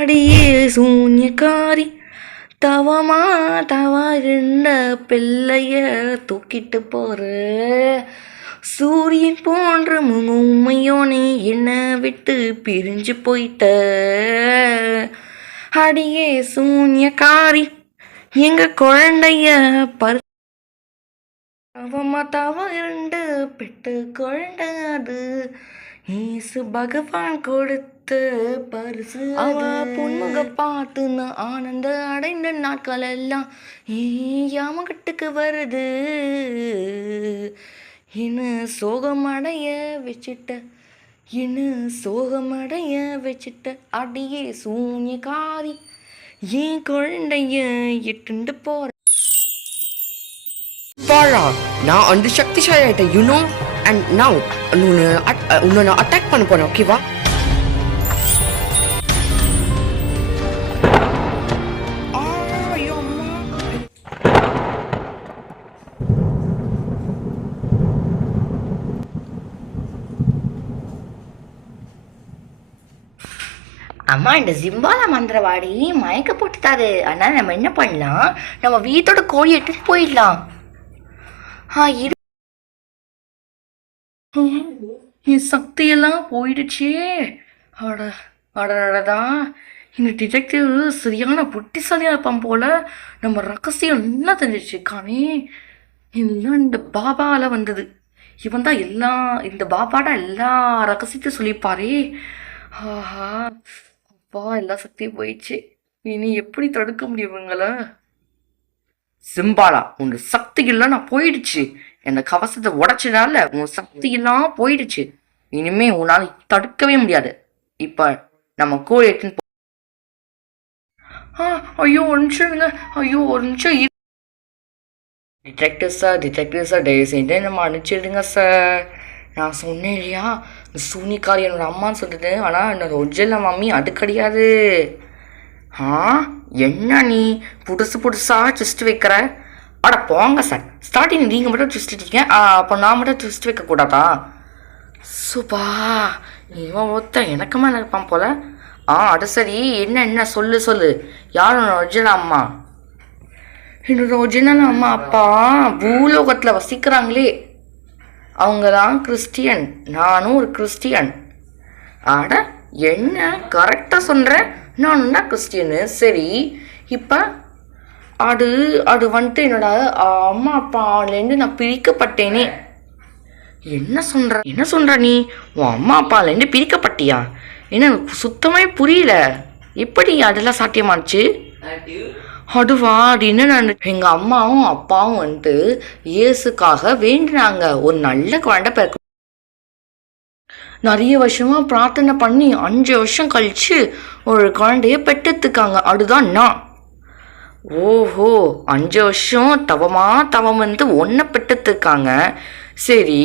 அடியே சூன்யக்காரி தவமா தவறுண்ட பிள்ளைய தூக்கிட்டு போற சூரியன் போன்ற உண்மையோனே என்னை விட்டு பிரிஞ்சு போயிட்ட. அடியே சூன்யக்காரி எங்க குழந்தைய தவமா தவறுண்டு பெட்ட குழந்தை அது ஈசு பகவான் கொடுத்த பரிசு. அவ பொன்முக பார்த்து நான் ஆனந்த அடைந்த நாட்கள் எல்லாம் யாமகட்டுக்கு வருது. இன்னும் சோகமடைய வச்சிட்ட இன்னும் சோகமடைய வச்சிட்ட. அடியே சூன்யக்காரி என் குழந்தைய இட்டுண்டு போற. வாழா நான் அந்த சக்திசாலி ஆயிட்டேன் யூ நோ. அண்ட் நவ் உன்னை நான் அட்டாக் பண்ண போறேன் ஓகேவா? அம்மா இந்த ஜிம்பாலா மந்திரவாடி மயக்க போட்டுட்டாரு. ஆனால் நம்ம என்ன பண்ணலாம், நம்ம வீட்டோட கோழி எடுத்துட்டு போயிடலாம். என் சக்தியெல்லாம் போயிடுச்சே. அட அடடா, இந்த டிடெக்டிவ் சரியான புத்திசாலியாக இருப்பான் போல. நம்ம ரகசியம் நல்லா தெரிஞ்சிச்சுக்கானே. எல்லாம் இந்த பாபாவில் வந்தது. இவன் தான் இந்த பாபாடா எல்லா ரகசியத்தையும் சொல்லிப்பாரே. ஆஹா அப்பா, எல்லா சக்தியும் போயிடுச்சு. இனி எப்படி தடுக்க முடியும் இவங்கள? சிம்பாலா உங்க சக்தி எல்லாம் நான் போயிடுச்சு. இந்த கவசத்தை உடைச்சதால உன் சக்தி எல்லாம் போயிடுச்சு. இனிமே உன்னால தடுக்கவே முடியாது. இப்ப நம்ம கோழி எடுத்துன்னு ஐயோ ஒரு நிமிஷம் இருங்க. ஐயோ ஒரு நிமிஷம். டிடெக்டிவ் சார் தயவு செஞ்சு நம்ம அனுப்பிச்சிடுங்க சார். நான் சொன்னேன் இல்லையா, சூனிக்காரி என்னோட அம்மான்னு சொல்லுது. ஆனால் என்னோட ஒரிஜினல் மம்மி அது கிடையாது. என்ன நீ புதுசாக ட்விஸ்ட் வைக்கிற? அட போங்க சார், ஸ்டார்டிங் நீங்கள் மட்டும் ட்விஸ்ட் இருக்கீங்க, அப்போ நான் மட்டும் ட்விஸ்ட் வைக்கக்கூடாதா? சூப்பா இவன் ஒருத்தன் எனக்குமா இருப்பான் போல. அது சரி, என்ன சொல்லு. யார் என்னோட ஒரிஜினல் அம்மா? என்னோட ஒரிஜினல் அம்மா அப்பா பூலோகத்தில் வசிக்கிறாங்களே, அவங்க தான் கிறிஸ்டியன். நானும் ஒரு கிறிஸ்டியன். ஆட என்ன கரெக்டாக சொல்கிறேன், நானும் தான் கிறிஸ்டியனு. சரி, இப்போ அது வந்துட்டு என்னோட அம்மா அப்பாலேருந்து நான் பிரிக்கப்பட்டேனே. என்ன சொல்கிற நீ? உன் அம்மா அப்பாலேருந்து பிரிக்கப்பட்டியா? என்ன சுத்தமாக புரியல. எப்படி அதெல்லாம் சாத்தியமாச்சு? அதுவா, அது என்ன, எங்கள் அம்மாவும் அப்பாவும் வந்துட்டு இயேசுக்காக வேண்டினாங்க ஒரு நல்ல குழந்தை பிறக்க. நிறைய வருஷமாக பிரார்த்தனை பண்ணி 5 வருஷம் கழிச்சு ஒரு குழந்தைய பெற்றெடுத்துக்காங்க. அதுதான் நான். ஓஹோ, 5 வருஷம் தவம் வந்து ஒன்றை பெற்றெடுத்துருக்காங்க. சரி,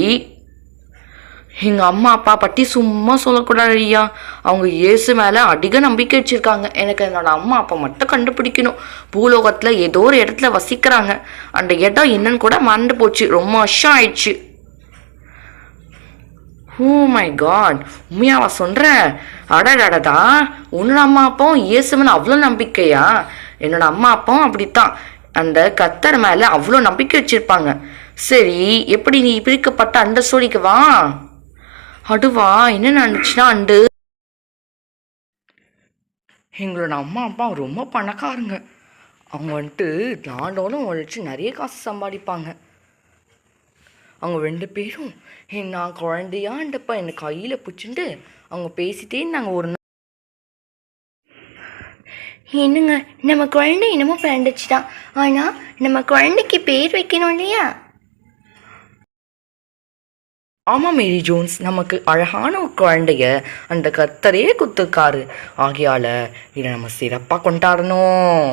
எங்கள் அம்மா அப்பா பற்றி சும்மா சொல்லக்கூடாது ஐயா. அவங்க இயேசு மேலே அதிக நம்பிக்கை வச்சுருக்காங்க. எனக்கு என்னோட அம்மா அப்பா மட்டும் கண்டுபிடிக்கணும். பூலோகத்தில் ஏதோ ஒரு இடத்துல வசிக்கிறாங்க. அந்த இடம் என்னன்னு கூட மறந்து போச்சு, ரொம்ப வருஷம் ஆயிடுச்சு. ஓ மை காட், உண்மையாவா சொல்கிற? அடடா, உன்னோட அம்மா அப்பாவும் இயேசு மேலே அவ்வளோ நம்பிக்கையா? என்னோட அம்மா அப்பாவும் அப்படித்தான், அந்த கர்த்தர் மேலே அவ்வளோ நம்பிக்கை வச்சுருப்பாங்க. சரி, எப்படி நீ பிரிக்கப்பட்ட அந்த ஸ்டோரிக்கு வா. அதுவா, என்ன நடந்துச்சுன்னா, எங்களோட அம்மா அப்பா ரொம்ப பணக்காரங்க. அவங்க வந்துட்டு நாடோடும் உழைச்சி நிறைய காசு சம்பாதிப்பாங்க. அவங்க 2 பேரும் நான் குழந்தையாண்டப்ப என்னை கையில் பிடிச்சிட்டு அவங்க பேசிட்டே நாங்கள் ஒரு என்னங்க, நம்ம குழந்தை என்னமோ பிறந்துச்சு தான், ஆனால் நம்ம குழந்தைக்கு பேர் வைக்கணும் இல்லையா? ஆமாம் மேரி ஜோன்ஸ், நமக்கு அழகான ஒரு குழந்தைய அந்த கர்த்தரே குத்துக்காரு. ஆகையால் இதை நம்ம சிறப்பாக கொண்டாடணும்.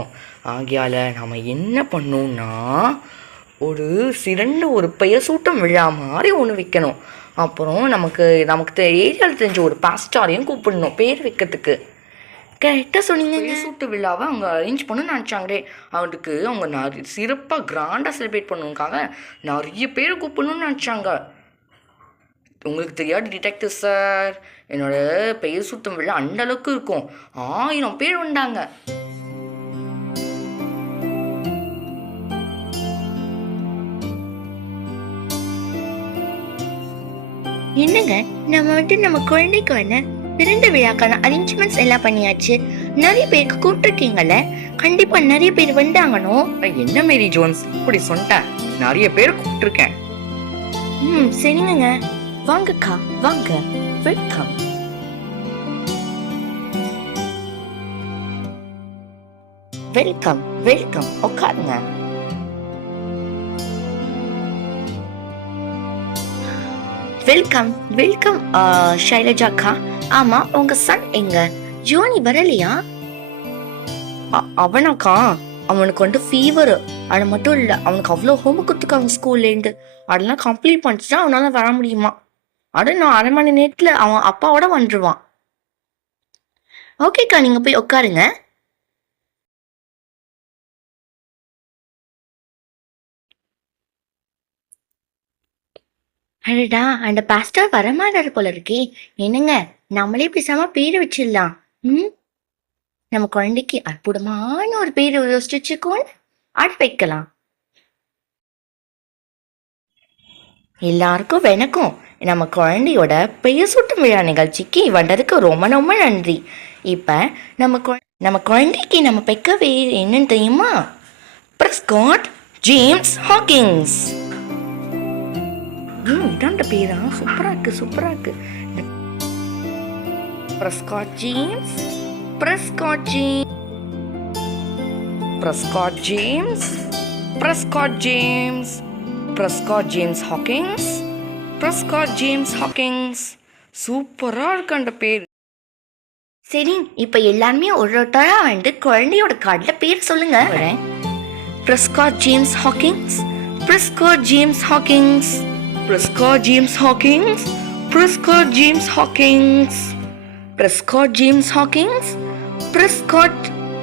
ஆகையால் நம்ம என்ன பண்ணோம்னா, ஒரு சிறந்த ஒரு பெயர் சூட்டம் விழா மாதிரி ஒன்று வைக்கணும். அப்புறம் நமக்கு ஏரியாவில் தெரிஞ்ச ஒரு பாஸ்டாரையும் கூப்பிடணும் பேர் வைக்கிறதுக்கு. கரெக்டாக சொன்னீங்க. சூட்டு விழாவை அவங்க அரேஞ்ச் பண்ண நினச்சாங்களே, அவனுக்கு அவங்க நிறைய சிறப்பாக கிராண்டாக செலிப்ரேட் பண்ணுவதுக்காக நிறைய பேர் கூப்பிடணும்னு நினச்சாங்க. உங்களுக்கு தெரியாது டிடெக்டிவ் சார், என்னோட பெயர் சூட்டும் விழா அந்த அளவுக்கு இருக்கும். 1000 பேர் வந்தாங்க. என்னங்க, நம்ம குழந்தைக்கு பிறந்த விழாக்கான அரேஞ்ச்மெண்ட்ஸ் எல்லாம் பண்ணியாச்சு. நிறைய பேருக்கு கூப்பிட்டுருக்கீங்கல்ல, கண்டிப்பா நிறைய பேர் வந்தாங்கனோ. என்ன மேரி ஜோன்ஸ் இப்படி சொன்னேன், நிறைய பேர் கூப்பிட்டுருக்கேன். சரிங்க, வாங்கக்கா வாங்க, வெல்கம். வெல்கம் வெல்கம், உட்காருங்க. வெல்கம் வெல்கம் ஷைலஜாக்கா. ஆமா, உங்க சன் எங்க? ஜோனி வரலையா? அவனாக்கா, அவனுக்கு ஃபீவர். அது மட்டும் இல்லை, அவனுக்கு அவ்வளோ ஹோம்ஒர்க் கொடுத்துருக்காங்க ஸ்கூல்லேருந்து. அதெல்லாம் கம்ப்ளீட் பண்ணிச்சுன்னா அவனால வர முடியுமா? அது நான் 1/2 மணி நேரத்தில் அவன் அப்பாவோட வந்துடுவான். ஓகேக்கா, நீங்க போய் உட்காருங்க. அடடா, அந்த பாஸ்டர் வரமாட்டாரு போல இருக்கே. என்னங்க, நம்மளே பேசாம பேரை வச்சிடலாம். நம்ம குழந்தைக்கு அற்புதமான ஒரு பேரை யோசிச்சுக்கோன்னு அது வைக்கலாம். எல்லாருக்கும் வணக்கம். நம்ம குழந்தையோட பெயர் சூட்டும் விழா நிகழ்ச்சிக்கு வந்ததுக்கு ரொம்ப ரொம்ப நன்றி. இப்ப நம்ம குழந்தைக்கு நம்ம பெக்க பேர் என்னன்னு தெரியுமா? Prescott James Hawkings. இதாண்ட பேரா? சூப்பரா இருக்கு, சூப்பரா இருக்கு. Prescott James, Prescott James, Prescott James, Prescott James, Prescott James Hawkings, Prescott James Hawkings. சூப்பரா இருக்கு அந்த பேர். சரி, இப்ப எல்லாருமே ஒருத்தரா குழந்தையோட கார்டுல பேர் சொல்லுங்க. Prescott James Hawkings, Prescott James Hawkings, Prescott James Hawkings, Prescott James Hawkings, Prescott James Hawkings, Prescott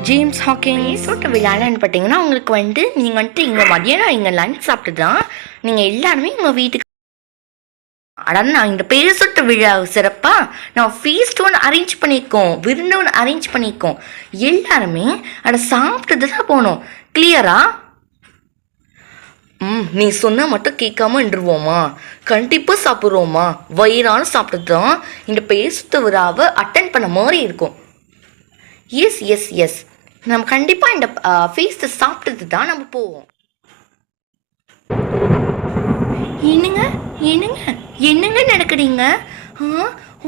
James Hawkings. சூட்டு விழான்னு பார்த்தீங்கன்னா உங்களுக்கு நீங்கள் இங்கே மதியானம் இங்கே லஞ்ச் சாப்பிட்டு தான் நீங்கள் எல்லாருமே உங்கள் வீட்டுக்கு. அதாவது நான் இந்த பேர் சுட்டு விழா சிறப்பாக நான் ஃபீஸ்ட் ஒன்று அரேஞ்ச் பண்ணியிருக்கோம், விருந்து ஒன்று அரேஞ்ச் பண்ணியிருக்கோம். எல்லாருமே அதை சாப்பிட்டு தான் போகணும். கிளியரா? நீ சொன்ன மட்டும் கேட்காம நின்றுவோமா? கண்டிப்பாக சாப்பிட்றோமா? வயிறான சாப்பிட்டு தான் இந்த பெயர் சுத்த விழாவை அட்டன் பண்ண மாதிரி இருக்கும். எஸ் எஸ் எஸ், நம்ம கண்டிப்பாக இந்த ஃபீஸ்ட்டை சாப்பிட்டுட்டு தான் நம்ம போவோம். என்னங்க என்னங்க என்னங்க நடக்குறீங்க?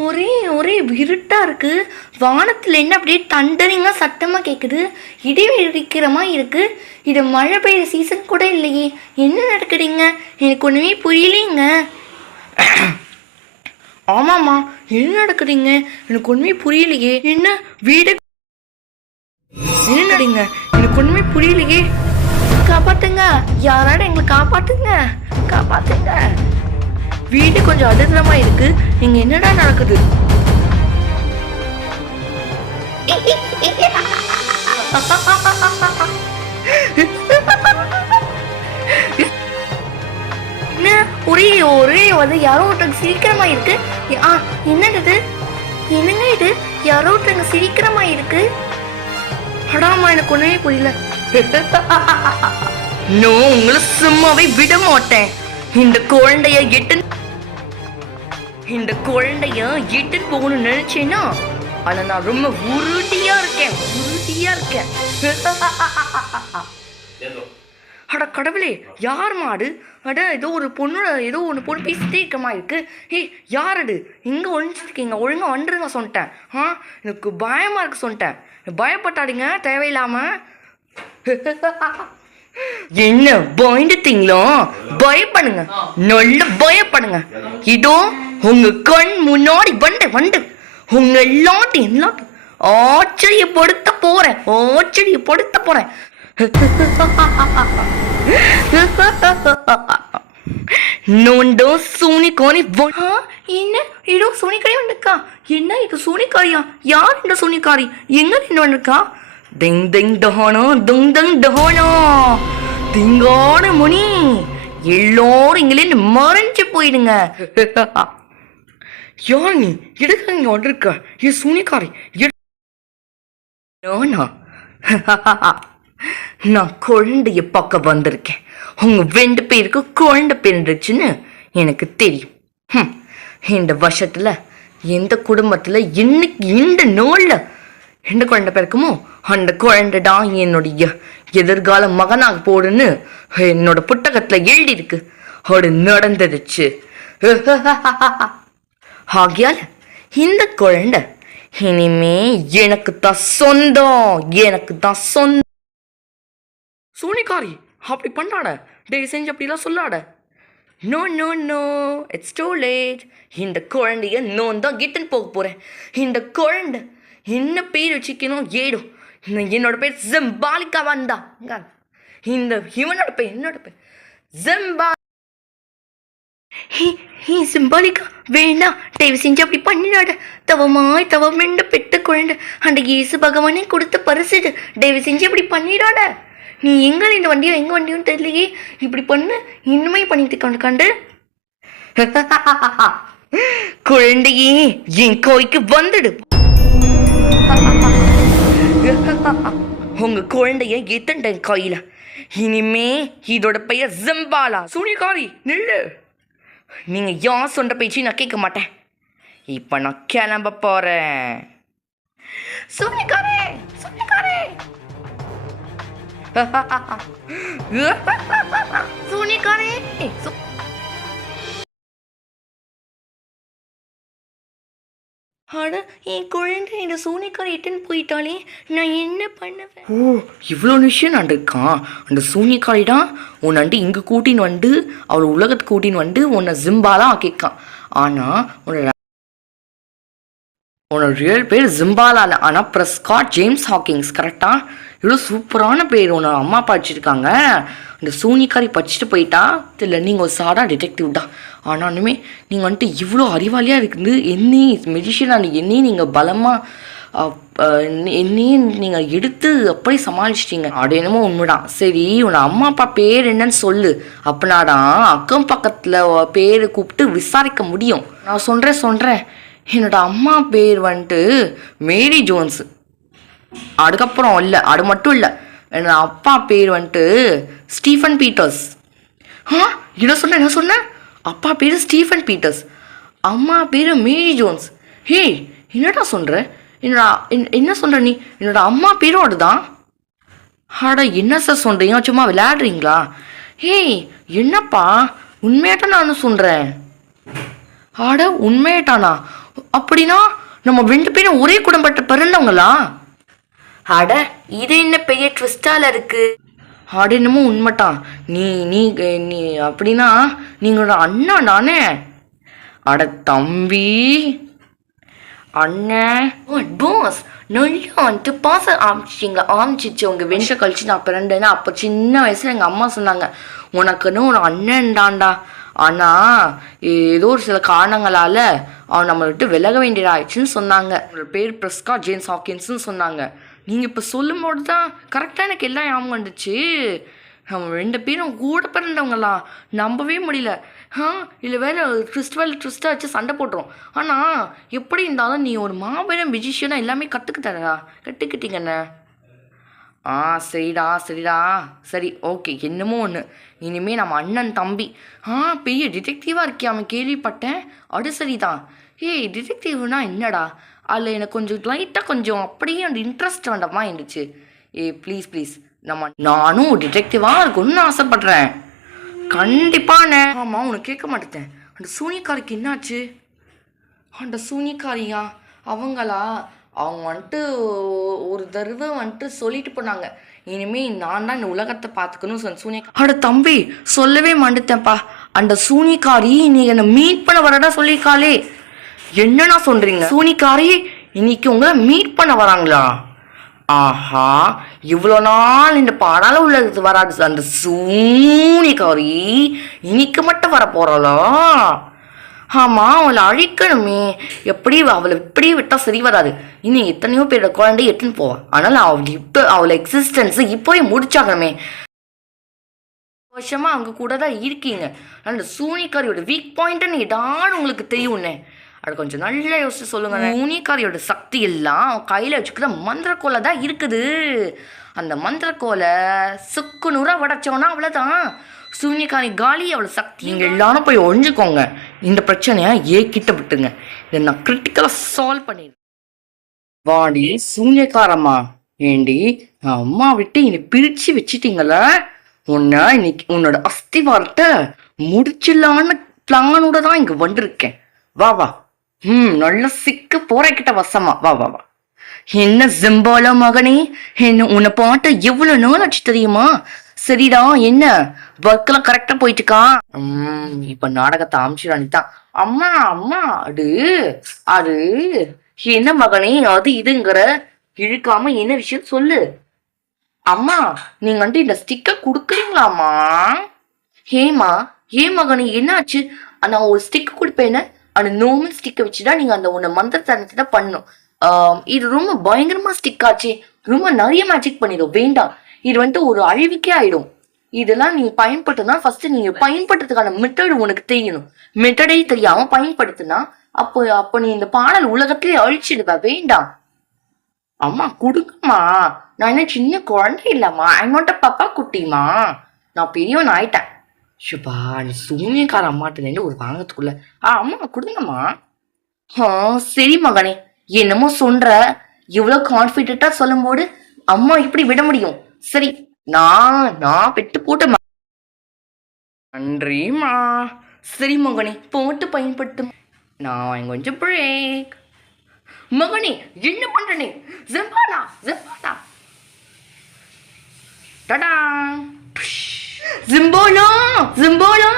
ஒரே இருட்டாக இருக்குது. வானத்தில் என்ன அப்படியே தண்டரிங்காக சத்தமாக கேட்குது. இடி இடிக்கிற மாதிரி இருக்குது. இது மழை பெய்யுற சீசன் கூட இல்லையே. என்ன நடக்குறீங்க? எனக்கு ஒன்றுமே புரியலைங்க. ஆமாம்மா, என்ன நடக்குறீங்க? எனக்கு ஒன்றுமே புரியலையே. என்ன வீடு என்ன நடீங்க? எனக்கு ஒன்றுமே புரியலையே. காப்பாத்துங்க, யாராவது எங்களை காப்பாத்துங்க, காப்பாத்துங்க. வீடு கொஞ்சம் அதிர்ந்தமா இருக்கு. இங்க என்னடா நடக்குது? என்ன ஒரே யாரோ ஒருத்தங்க சிரிக்கிறமா இருக்கு. என்னது? என்னங்க இது? யாரோ ஒருத்தங்க சிரிக்கிறமா இருக்கு. அடாமா, எனக்கு ஒண்ணுமே புரியல. நான் உங்களை சும்மாவே விட மாட்டேன். இந்த குழந்தைய போகணும்னு நினைச்சேன்னா, ஆனா நான் ரொம்ப உறுதியா இருக்கேன். அட கடவுளே, யார் மாடு? அட ஏதோ ஒரு பொண்ணு பேசிட்டே இருக்கமா இருக்கு. யார் அது? இங்க ஒழிஞ்சிருக்கீங்க, ஒழுங்கா வந்துருங்க சொல்லிட்டேன். எனக்கு பயமா இருக்கு சொல்லிட்டேன். பயப்பட்டாடிங்க தேவையில்லாம. என்ன பயந்துட்டீங்களா? பயப்படுங்க, நல்ல பயப்படுங்க. இதோ உங்க கண் முன்னாடி வந்து உங்க எல்லாத்தையும் ஆச்சரியப்படுத்த போறேன். நோண்டோ சூனிக்கோனி. என்ன இதோ சோனிக்கடை வந்துக்கா? என்ன இது சூனிக்காரியா? யார் இந்த சூனிக்காரி? எங்க நின்று வந்திருக்கா? திங் திங் டஹானோ துங் தங் டஹானோ திங்கான முனி, எல்லோரும் இங்கிலேருந்து மறைஞ்சு போயிடுங்க. யார் நீ? எதுக்கு இங்க வந்திருக்க? ஏ சூனிக்காரி, நானா? நான் குழந்தைய பார்க்க வந்திருக்கேன். உங்க 2 பேருக்கு குழந்தை பிறந்துச்சுன்னு எனக்கு தெரியும். இந்த வருஷத்துல எந்த குடும்பத்துல இன்னைக்கு இந்த நாள்ல எந்த குழந்தை பிறக்குமோ அந்த குழந்தை தான் என்னுடைய எதிர்கால மகனாக போடுன்னு என்னோட புத்தகத்துல எழுதி இருக்கு. அது நடந்துடுச்சு. ஆகையால இந்த குழந்தை இனிமே எனக்கு தான் சொந்தம், எனக்கு தான் சொந்தம். சூனிக்காரி அப்படி பண்ணாட, டேய் செஞ்சு அப்படிலாம் சொல்லாட. No no no, it's too late. இந்த குழந்தைய நான் தான் கிட்டன் போக போகிறேன். இந்த குழந்தை என்ன பேர் வச்சுக்கணும் ஏடும். என்னோட பேர் ஜிம்பாலிகா வந்தா. இந்த இவனோட பேர், என்னோட பேர் ஜிம்பா. சிம்பாலிக்கா வேணா, தயவு செஞ்சு அப்படி பண்ணிடாட. தவமாய் தவம் ரெண்டு பெட்ட குழந்தை அந்த இயேசு பகவானே கொடுத்த பரிசு இது. தயவு செஞ்சு அப்படி பண்ணிடாட. நீ எங்க இந்த வண்டியோ எங்க வண்டியும் தெரியலையே, இப்படி பண்ணு இன்னுமே பண்ணிட்டு கண்டு குழந்தையே என் கோய்க்கு வந்துடு. உங்க குழந்தைய எத்தண்ட கையில. இனிமே இதோட பெயர் ஜிம்பாலா. சூனிக்காரி நில்லு. நீங்க யார் சொல்ற பேச்சு நான் கேட்க மாட்டேன். இப்ப நான் கிளம்ப போறேன். சூனிக்காரே, சூனிக்காரே, சூனிக்காரே. ஆனா என் குழந்தை இந்த சூனிக்காரை இட்டுன்னு போயிட்டாலே நான் என்ன பண்ணுவேன்? ஓ, இவ்வளோ விஷயம் நடக்கான். அந்த சூனிக்காரி தான் உன்னை இங்கே கூட்டின்னு வந்து அவளை உலகத்துக்கு கூட்டின்னு வந்து உன்னை ஜிம்பாலாம் ஆக்கிக்கான். ஆனால் உன்னோட ரியல் பேர் ஜிம்பாலா இல்லை, ஆனால் பிரஸ்காட் ஜேம்ஸ் ஹாக்கிங்ஸ். கரெக்டாக? இவ்வளோ சூப்பரான பேர் உன்னோட அம்மா அப்பா வச்சுருக்காங்க. இந்த சூனிக்காரி படிச்சுட்டு போயிட்டா இல்லை, நீங்கள் ஒரு சாதா டிடெக்டிவ் தான். ஆனாலுமே நீங்கள் வந்துட்டு இவ்வளோ அறிவாளியாக இருக்குது. என்னை மெஜிஷியனாக என்னையும் நீங்கள் பலமாக என்னையும் நீங்கள் எடுத்து அப்படி சமாளிச்சிட்டீங்க. அது என்னமோ உண்மைதான். சரி, உன்னோட அம்மா அப்பா பேர் என்னன்னு சொல்லு. அப்படின்னாதான் அக்கம் பக்கத்தில் பேர் கூப்பிட்டு விசாரிக்க முடியும். நான் சொல்கிறேன். என்னோட அம்மா பேர் வந்துட்டு மேரி ஜோன்ஸு. அதுக்கப்புறம் இல்லை, அது மட்டும் இல்லை, என்னோட அப்பா பேர் வந்துட்டு ஸ்டீஃபன் பீட்டர்ஸ். என்ன சொன்னேன்? அப்பா பேர் ஸ்டீஃபன் பீட்டர்ஸ், அம்மா பேர் மேரி ஜோன்ஸ். ஹே, என்னடா சொல்கிற? என்ன சொல்கிற நீ? என்னோட அம்மா பேரும் அதுதான். என்ன சார் சொல்கிறீங்க? சும்மா விளையாடுறீங்களா? ஹே, என்னப்பா உண்மையாட்டம் நானும் சொல்கிறேன். உண்மையாட்டானா? அப்படின்னா நம்ம 2 பேரும் ஒரே குடும்பத்தை பிறந்தவங்களா? இது என்ன பெரிய ட்விஸ்டால இருக்கு? என்னமோ உண்மைட்டான். நீ நீ நீ அப்படின்னா நீங்களோட அண்ணா தானே? தம்பி, அண்ணன். பாஸ், நல்லா வந்துட்டு பாச ஆரம்பிச்சிச்சு. உங்கள் வெண்ட கழிச்சு நான் பிறந்தேன்னா அப்போ சின்ன வயசில் எங்கள் அம்மா சொன்னாங்க, உனக்குன்னு ஒரு அண்ணன் தான்டா. ஆனால் ஏதோ ஒரு சில காரணங்களால் அவன் நம்மளை விட்டு விலக வேண்டியதாகிடுச்சுன்னு சொன்னாங்க. அவனோட பேர் பிரஸ்காட் ஜேம்ஸ் ஹாக்கின்ஸ்ன்னு சொன்னாங்க. நீங்கள் இப்போ சொல்லும்போது தான் கரெக்டாக எனக்கு எல்லாம் ஞாபகம் வந்துச்சு. நம்ம 2 பேரும் கூட பிறந்தவங்களா? நம்பவே முடியல. இல்லை வேறு ட்விஸ்ட்டாக வச்சு சண்டை போட்டுரும். ஆனால் எப்படி இருந்தாலும் நீ ஒரு மாபெரும் மியூசிஷியனாக எல்லாமே கற்றுக்கிட்டீங்கண்ணே. சரிடா. சரி, ஓகே, என்னமோ ஒன்று. இனிமேல் நம்ம அண்ணன் தம்பி. பெரிய டிடெக்டிவாக இருக்கே அவன் கேள்விப்பட்டேன். அது சரிதான். டிடெக்டிவ்னா என்னடா? அதில் எனக்கு கொஞ்சம் லைட்டாக கொஞ்சம் அப்படியே அந்த இன்ட்ரெஸ்ட் வேண்டமா இருந்துச்சு. ப்ளீஸ் நானும் டிடெக்டிவாக இருக்கணும்னு ஆசைப்பட்றேன். கண்டிப்பாண்ணே. ஆமாம், உனக்கு கேட்க மாட்டேன். அந்த சூனியக்காரிக்கு என்னாச்சு? அந்த சூனியக்காரியா? அவங்க வந்துட்டு ஒரு தடவை வந்துட்டு சொல்லிட்டு போனாங்க, இனிமேல் நான் தான் இந்த உலகத்தை பார்த்துக்கணும். சூனியக்காரி தம்பி, சொல்லவே மாட்டேன்ப்பா. அந்த சூனியக்காரி நீ என்னை மீட் பண்ண வரதா சொல்லியிருக்காளே. என்னன்னா சொல்கிறீங்க? சூனியக்காரி இன்னைக்கு உங்களை மீட் பண்ண வராங்களா? ஆஹா, இவ்வளோ நாள் இந்த பாடால உலகத்து வராது அந்த சூனியக்காரி இன்னைக்கு மட்டும் வர போகிறாளா? ஆமா, அவளை அழிக்கணுமே. எப்படி அவளை இப்படியே விட்டா சரி வராது. இன்னும் எத்தனையோ பேரோட குழந்தை எட்டுன்னு போவான். அதனால அவளை எக்ஸிஸ்டன்ஸ் இப்போயே முடிச்சாகணுமே. வருஷமா அவங்க கூட தான் இருக்கீங்க. அந்த சூனியக்காரியோட வீக் பாயிண்ட்னு ஏதாவது உங்களுக்கு தெரியும்னே. அது கொஞ்சம் நல்லா யோசிச்சு சொல்லுங்க. சூனியக்காரியோட சக்தி எல்லாம் அவன் கையில வச்சுக்கிற மந்திரக்கோலை தான் இருக்குது. அந்த மந்திரக்கோலை சுக்கு நூறா உடைச்சோன்னா அவ்வளோதான். சூனியக்காரி காலி, அவளை சக்தி. நீங்க எல்லாரும் போய் ஒழிஞ்சுக்கோங்க. இந்த பிரச்சனையை ஏக்கிட்ட விட்டுங்க. இதை நான் கிரிட்டிக்கலாக சால்வ் பண்ணிடுறேன். வாடி சூனியக்காரம்மா. ஏண்டி அம்மா விட்டு என்னை பிரிச்சு வச்சிட்டீங்கள. உன்னை இன்னைக்கு உன்னோட அஸ்திவாரத்தை முடிச்சிடலான்னு பிளானோட தான் இங்க வந்திருக்கேன். வா வா. நல்லா சிக்க போற கிட்ட வசமா. வா வா வா. என்ன ஜிம்பால மகனே, என்ன உன்னை பாட்ட எவ்வளவு நாள் ஆச்சு தெரியுமா? சரிடா, என்ன ஒர்க்கெல்லாம் கரெக்டா போயிட்டு இருக்கா? இப்ப நாடகத்தை அமைச்சிடானிதான். அம்மா அம்மா அது அது என்ன மகனே அது இதுங்கிற இழுக்காம என்ன விஷயம் சொல்லு. அம்மா நீங்க வந்துட்டு இந்த ஸ்டிக்கர் கொடுக்குறீங்களாம்மா? ஏமா ஏன் மகனே என்னாச்சு? நான் ஒரு ஸ்டிக் கொடுப்பேன்னு அந்த நார்மல் ஸ்டிக்கை வச்சுதான் நீங்க அந்த உன்னை மந்திரத்தனத்தை தான் பண்ணும். இது ரொம்ப பயங்கரமா ஸ்டிக் ஆச்சு. ரொம்ப நிறைய மேஜிக் பண்ணிடும். வேண்டாம், இது வந்துட்டு ஒரு அழிவுக்கே ஆயிடும். இதெல்லாம் நீ பயன்படுத்தினா ஃபர்ஸ்ட் நீங்க பயன்படுத்துறதுக்கான மெத்தட் உனக்கு தெரியணும். மெத்தடே தெரியாம பயன்படுத்தினா அப்போ நீ இந்த பாடல் உலகத்திலே அழிச்சிடுவ. வேண்டாம் அம்மா கொடுங்கம்மா. நான் என்ன சின்ன குழந்தை இல்லம்மா. ஐநோட்ட பாப்பா குட்டிமா. நான் பெரியவன் ஆயிட்டேன். ஷுபா நீ சூனியக்கார அம்மாட்டு ஒரு வாங்கத்துக்குள்ள அம்மா கொடுங்கம்மா. சரி மகனே, என்னமோ சொல்ற. இவ்வளவு கான்பிடென்டா சொல்லும் போது அம்மா இப்படி விட முடியும்? சரி, நான் பெட்டு போட்டேன். நன்றிமா. சரி மகனே, போட்டு பயன்படுத்தும். நான் கொஞ்சம் பிரேக். மகனே என்ன பண்றனே? ஜம்பாலா ஜம்பாலா டடா. ஜிம்போலா ஜிம்போலா,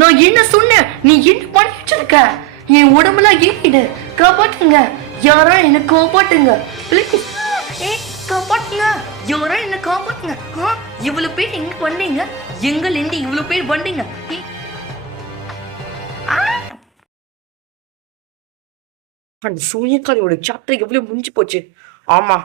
நான் என்ன சொன்னேன்? நீ என்ன பண்ணி வச்சிருக்க? என் உடம்புலாம் ஏறிடு. காப்பாட்டுங்க, யாரா என்ன காப்பாட்டுங்க ப்ளீஸ். காப்பாட்டுங்க, யாரா என்ன காப்பாட்டுங்க. இவ்வளவு பேர் எங்க வந்தீங்க? எங்கல இருந்து இவ்வளவு பேர் வந்தீங்க? அந்த சூனியக்காரியோட சாப்டர் எவ்வளவு முடிஞ்சு போச்சு. ஆமா,